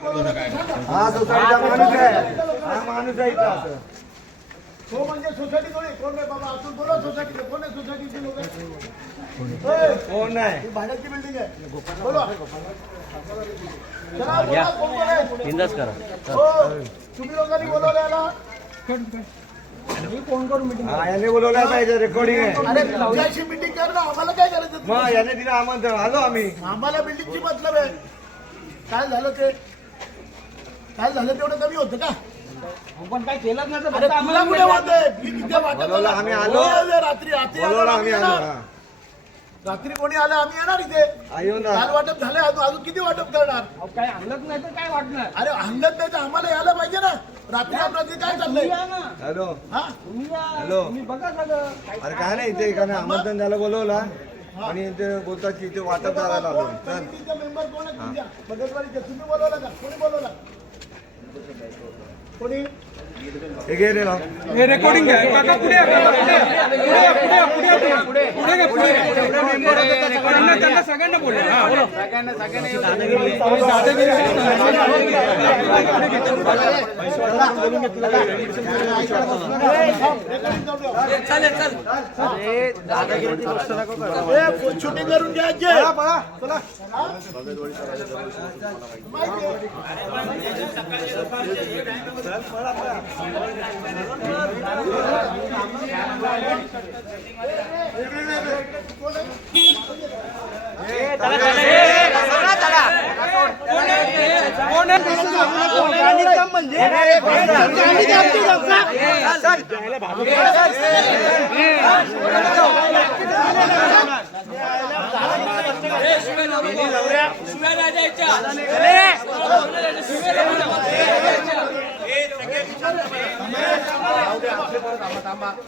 हा सोसायटीचा माणूस आहे, हा माणूस आहे इथं असं. तो म्हणजे सोसायटी कोणी कोण रे बाबा अजून बोला सोसायटी कोण आहे सोसायटीचे लोक कोण नाही भाड्याची बिल्डिंग आहे बोला चला बोला कोण कोण आहे बिंदास करा हो तुम्ही लोकांनी बोलवलं याला हा याने बोलवलं पाहिजे रेकॉर्डिंग आहे. अरे तुझ्याशी मीटिंग कर ना आम्हाला काय करायचं मग याने दिलं आमंत्रण आलो आम्ही. आम्हाला बिल्डिंगची मतलब आहे काय झालं ते काय झालं तेवढं कमी होतं का पण काय केलं नाही अरे तुला कुठे वाटत मी तिथे बोलवलं आम्ही आलो. रात्री रात्री बोलवलं आम्ही आलो. रात्री कोणी आलं आम्ही येणार इथे येऊन काल वाटप झालं अजून किती वाटप करणार काय आणत नाही तर काय वाटणार अरे अंगत नाही तर आम्हाला यायला पाहिजे ना रात्री अपरात्री काय चाललंय हॅलो हा हॅलो बघा सगळं अरे काय नाही इथे एकाने आमंत्रण द्यायला बोलवला आणि ते बोलतात की इथे वाटप करायला आलो चल. समितीचे मेंबर कोण आहेत तुमच्या बगलवाडीचे तुम्ही बोलवला का कोणी बोलवला कोणी हे घे रे राव. हे रेकॉर्डिंग आहे काका पुढे या, काका पुढे त्यांना सगळ्यांना बोला हा बोला शूटिंग करून घ्यायचे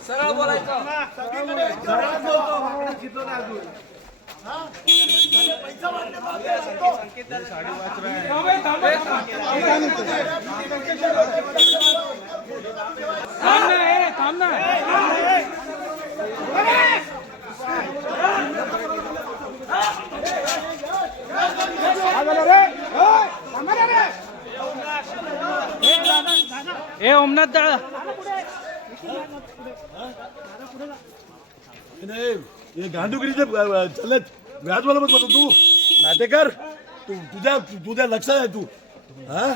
सरळ बोलायचं पैसा वाटले थांब ना ए ओमनाथ दादा हे गांडुगिरीचे चालत व्याज मला बोलतो तू नाटेकर तुझ्या लक्षात आहे तू हा